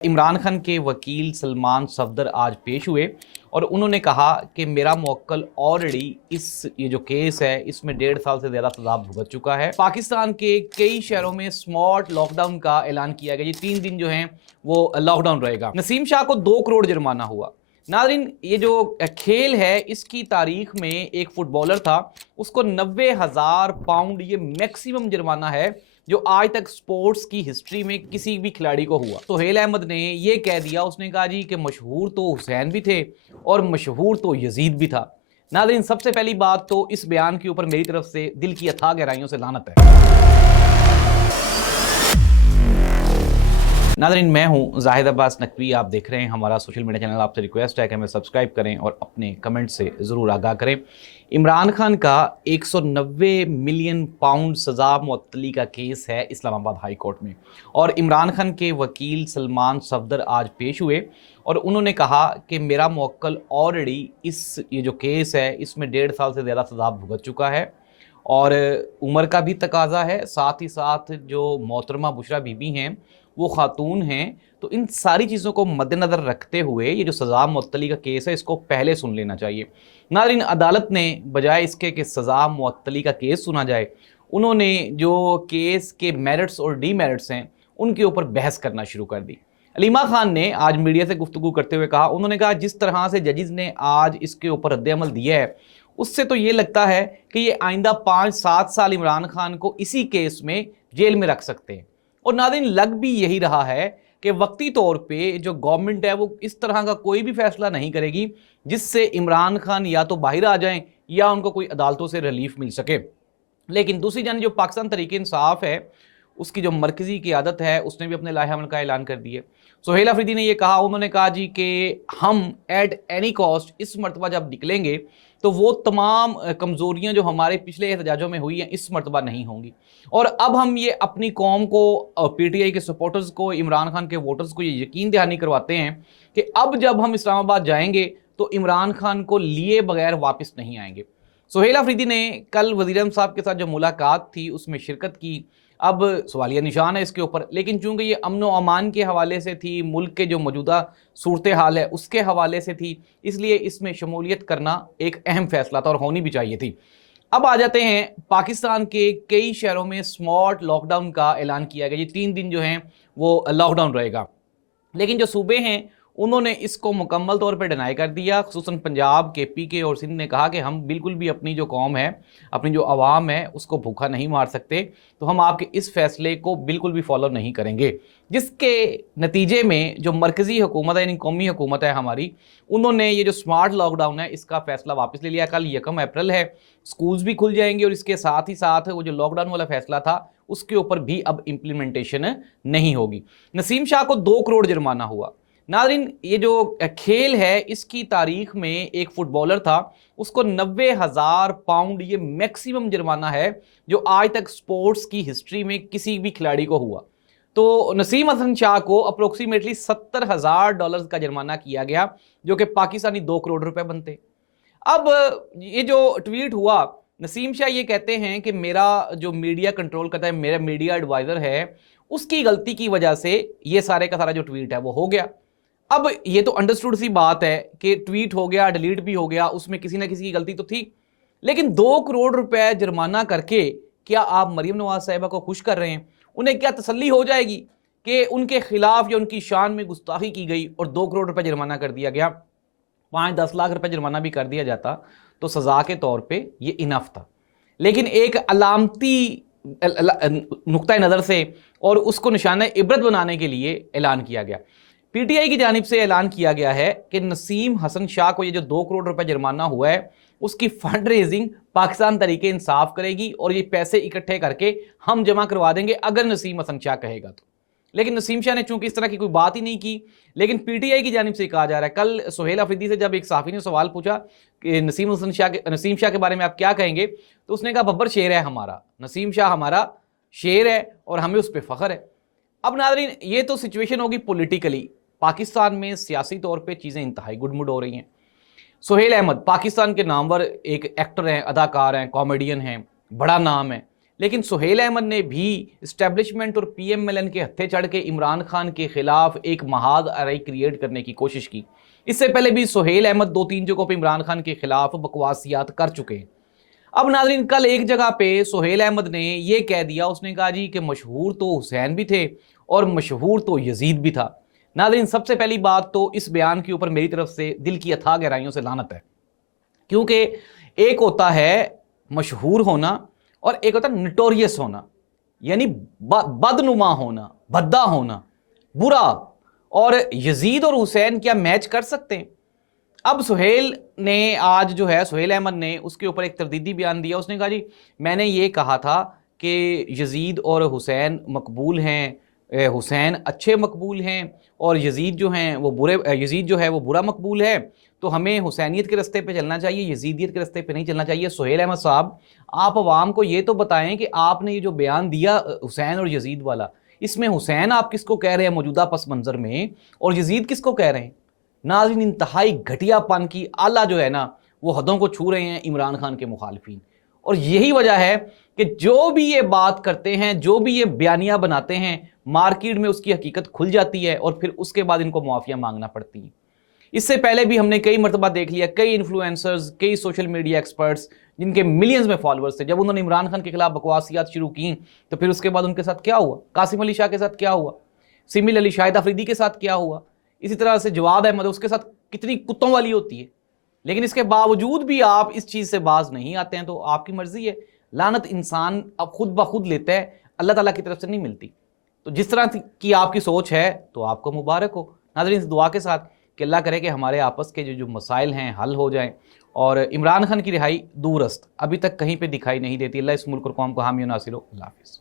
इमरान खान के वकील सलमान सफदर आज पेश हुए और उन्होंने कहा कि मेरा मुवक्किल ऑलरेडी ये जो केस है इसमें 1.5 साल से ज़्यादा सजा भुगत चुका है। पाकिस्तान के कई शहरों में स्मार्ट लॉकडाउन का ऐलान किया गया। ये 3 दिन जो हैं वो लॉकडाउन रहेगा। नसीम शाह को 2 करोड़ जुर्माना हुआ। नाज़रीन, ये जो खेल है इसकी तारीख में एक फुटबॉलर था, उसको 90,000 पाउंड ये मैक्सिमम जुर्माना है जो आज तक स्पोर्ट्स की हिस्ट्री में किसी भी खिलाड़ी को हुआ। सोहेल अहमद ने ये कह दिया, उसने कहा जी कि मशहूर तो हुसैन भी थे और मशहूर तो यजीद भी था। नाज़रीन, सबसे पहली बात तो इस बयान के ऊपर मेरी तरफ से दिल की अथाह गहराइयों से लानत है। नाज़रीन, मैं हूं जाहिद अब्बास नकवी, आप देख रहे हैं हमारा सोशल मीडिया चैनल। आपसे रिक्वेस्ट है कि हमें सब्सक्राइब करें और अपने कमेंट से ज़रूर आगाह करें। इमरान खान का 190 मिलियन पाउंड सज़ा मुअत्तली का केस है इस्लामाबाद हाई कोर्ट में, और इमरान खान के वकील सलमान सफदर आज पेश हुए और उन्होंने कहा कि मेरा मुवक्किल ऑलरेडी ये जो केस है इसमें 1.5 साल से ज़्यादा सज़ा भुगत चुका है और उम्र का भी तकाजा है, साथ ही साथ जो मोहतरमा बुशरा बीबी हैं वो खातून हैं, तो इन सारी चीज़ों को मद्देनज़र रखते हुए ये जो सज़ा मुअत्तली का केस है इसको पहले सुन लेना चाहिए। नाज़रीन, अदालत ने बजाय इसके कि सज़ा मुअत्तली का केस सुना जाए, उन्होंने जो केस के मेरिट्स और डीमेरिट्स हैं उनके ऊपर बहस करना शुरू कर दी। अलीमा खान ने आज मीडिया से गुफ्तगू करते हुए कहा, उन्होंने कहा जिस तरह से जजेस ने आज इसके ऊपर रद्द-ए-अमल दिया है उससे तो ये लगता है कि ये आइंदा 5-7 साल इमरान खान को इसी केस में जेल में रख सकते हैं। और नाज़रीन, लग भी यही रहा है कि वक्ती तौर पे जो गवर्नमेंट है वो इस तरह का कोई भी फैसला नहीं करेगी जिससे इमरान खान या तो बाहर आ जाएं या उनको कोई अदालतों से रिलीफ मिल सके। लेकिन दूसरी जानिब जो पाकिस्तान तहरीक इंसाफ है उसकी जो मरकज़ी क़यादत है उसने भी अपने लाहे अमल का ऐलान कर दिया। सोहेल अफरीदी ने यह कहा, उन्होंने कहा जी कि हम एट एनी कॉस्ट इस मरतबा जब निकलेंगे तो वो तमाम कमज़ोरियाँ जो हमारे पिछले एहतजाजों में हुई हैं इस मरतबा नहीं होंगी, और अब हम ये अपनी कौम को, PTI के सपोर्टर्स को, इमरान खान के वोटर्स को ये यकीन दहानी करवाते हैं कि अब जब हम इस्लामाबाद जाएंगे तो इमरान खान को लिए बगैर वापस नहीं आएंगे। सोहेल अफरीदी ने कल वज़ीर-ए-आज़म साहब के साथ जो मुलाकात थी उसमें शिरकत की। अब सवालिया निशान है इसके ऊपर, लेकिन चूंकि ये अमन व अमान के हवाले से थी, मुल्क के जो मौजूदा सूरत हाल है उसके हवाले से थी, इसलिए इसमें शमूलियत करना एक अहम फैसला था और होनी भी चाहिए थी। अब आ जाते हैं, पाकिस्तान के कई शहरों में स्मार्ट लॉकडाउन का ऐलान किया गया। ये 3 दिन जो हैं वो लॉकडाउन रहेगा, लेकिन जो सूबे हैं उन्होंने इसको मुकम्मल तौर पर डिनाई कर दिया। खुसूसन पंजाब के PK और सिंध ने कहा कि हम बिल्कुल भी अपनी जो कौम है, अपनी जो आवाम है उसको भूखा नहीं मार सकते, तो हम आपके इस फैसले को बिल्कुल भी फॉलो नहीं करेंगे। जिसके नतीजे में जो मरकज़ी हुकूमत है, यानी कौमी हुकूमत है हमारी, उन्होंने ये जो स्मार्ट लॉकडाउन है इसका फैसला वापस ले लिया। कल 1 अप्रैल है, स्कूल्स भी खुल जाएंगे और इसके साथ ही साथ वो जो लॉकडाउन वाला फैसला था उसके ऊपर भी अब इम्प्लीमेंटेशन नहीं होगी। नसीम शाह को 2 करोड़ जुर्माना हुआ। नाज़रीन, ये जो खेल है इसकी तारीख में एक फुटबॉलर था, उसको 90,000 पाउंड ये मैक्सिमम जुर्माना है जो आज तक स्पोर्ट्स की हिस्ट्री में किसी भी खिलाड़ी को हुआ। तो नसीम हसन शाह को अप्रोक्सीमेटली $70,000 का जुर्माना किया गया, जो कि पाकिस्तानी 2 करोड़ रुपए बनते। अब ये जो ट्वीट हुआ, नसीम शाह ये कहते हैं कि मेरा जो मीडिया कंट्रोल करता है, मेरा मीडिया एडवाइज़र है, उसकी गलती की वजह से ये सारे का सारा जो ट्वीट है वो हो गया। अब ये तो अंडरस्टूड सी बात है कि ट्वीट हो गया, डिलीट भी हो गया, उसमें किसी ना किसी की गलती तो थी, लेकिन 2 करोड़ रुपए जुर्माना करके क्या आप मरीम नवाज साहिबा को खुश कर रहे हैं? उन्हें क्या तसल्ली हो जाएगी कि उनके खिलाफ या उनकी शान में गुस्ताखी की गई और 2 करोड़ रुपए जुर्माना कर दिया गया? 5-10 लाख रुपए जुर्माना भी कर दिया जाता तो सजा के तौर पे ये इनफ था, लेकिन एक अलामती नुक्ता नज़र से और उसको निशाना इबरत बनाने के लिए ऐलान किया गया। PTI की जानिब से ऐलान किया गया है कि नसीम हसन शाह को ये जो 2 करोड़ रुपए जुर्माना हुआ है उसकी फंड रेजिंग पाकिस्तान तहरीक इंसाफ करेगी और ये पैसे इकट्ठे करके हम जमा करवा देंगे अगर नसीम हसन शाह कहेगा तो। लेकिन नसीम शाह ने चूंकि इस तरह की कोई बात ही नहीं की, लेकिन PTI की जानिब से कहा जा रहा है। कल सोहेल अफरीदी से जब एक सहाफ़ी ने सवाल पूछा कि नसीम शाह के बारे में आप क्या कहेंगे, तो उसने कहा बब्बर शेर है हमारा, नसीम शाह हमारा शेर है और हमें उस पर फ़ख्र है। अब नाज़रीन, ये तो सिचुएशन होगी पॉलिटिकली, पाकिस्तान में सियासी तौर पे चीज़ें इंतहाई गुडमुड हो रही हैं। सोहेल अहमद पाकिस्तान के नामवर एक एक्टर हैं, अदाकार हैं, कॉमेडियन हैं, बड़ा नाम है, لیکن سہیل احمد نے بھی اسٹیبلشمنٹ اور پی ایم ایل این کے ہتھے چڑھ کے عمران خان کے خلاف ایک محاذ آرائی کریٹ کرنے کی کوشش کی۔ اس سے پہلے بھی سہیل احمد 2-3 جگہوں پہ عمران خان کے خلاف بکواسیات کر چکے ہیں۔ اب ناظرین کل ایک جگہ پہ سہیل احمد نے یہ کہہ دیا، اس نے کہا جی کہ مشہور تو حسین بھی تھے اور مشہور تو یزید بھی تھا۔ ناظرین سب سے پہلی بات تو اس بیان کے اوپر میری طرف سے دل کی اتھاہ گہرائیوں سے لعنت ہے، کیونکہ ایک ہوتا ہے مشہور ہونا اور ایک ہوتا ہے نٹوریس ہونا، یعنی بدنما ہونا، بھدا ہونا، برا۔ اور یزید اور حسین کیا میچ کر سکتے ہیں؟ اب سہیل نے آج جو ہے سہیل احمد نے اس کے اوپر ایک تردیدی بیان دیا۔ اس نے کہا جی میں نے یہ کہا تھا کہ یزید اور حسین مقبول ہیں، حسین اچھے مقبول ہیں اور یزید جو ہیں وہ برے، یزید جو ہے وہ برا مقبول ہے، تو ہمیں حسینیت کے رستے پہ چلنا چاہیے، یزیدیت کے رستے پہ نہیں چلنا چاہیے۔ سہیل احمد صاحب آپ عوام کو یہ تو بتائیں کہ آپ نے یہ جو بیان دیا حسین اور یزید والا، اس میں حسین آپ کس کو کہہ رہے ہیں موجودہ پس منظر میں، اور یزید کس کو کہہ رہے ہیں؟ ناظرین انتہائی گھٹیا پن کی اعلیٰ جو ہے نا وہ حدوں کو چھو رہے ہیں عمران خان کے مخالفین، اور یہی وجہ ہے کہ جو بھی یہ بات کرتے ہیں، جو بھی یہ بیانیہ بناتے ہیں، مارکیٹ میں اس کی حقیقت کھل جاتی ہے اور پھر اس کے بعد ان کو معافیہ مانگنا پڑتی ہے۔ اس سے پہلے بھی ہم نے کئی مرتبہ دیکھ لیا، کئی انفلوئنسرز، کئی سوشل میڈیا ایکسپرٹس جن کے ملینز میں فالوورز تھے، جب انہوں نے عمران خان کے خلاف بکواسیات شروع کی تو پھر اس کے بعد ان کے ساتھ کیا ہوا؟ قاسم علی شاہ کے ساتھ کیا ہوا؟ سمیل علی، شاہد افریدی کے ساتھ کیا ہوا؟ اسی طرح سے جواد احمد، اس کے ساتھ کتنی کتوں والی ہوتی ہے، لیکن اس کے باوجود بھی آپ اس چیز سے باز نہیں آتے ہیں، تو آپ کی مرضی ہے۔ لعنت انسان اب خود بخود لیتا ہے، اللہ تعالیٰ کی طرف سے نہیں ملتی۔ تو جس طرح کی آپ کی سوچ ہے تو آپ کو مبارک ہو۔ ناظرین اس دعا کے ساتھ کہ اللہ کرے کہ ہمارے آپس کے جو مسائل ہیں حل ہو جائیں، اور عمران خان کی رہائی دور است ابھی تک کہیں پہ دکھائی نہیں دیتی۔ اللہ اس ملک اور قوم کو حامی و ناصر ہو۔ اللہ حافظ۔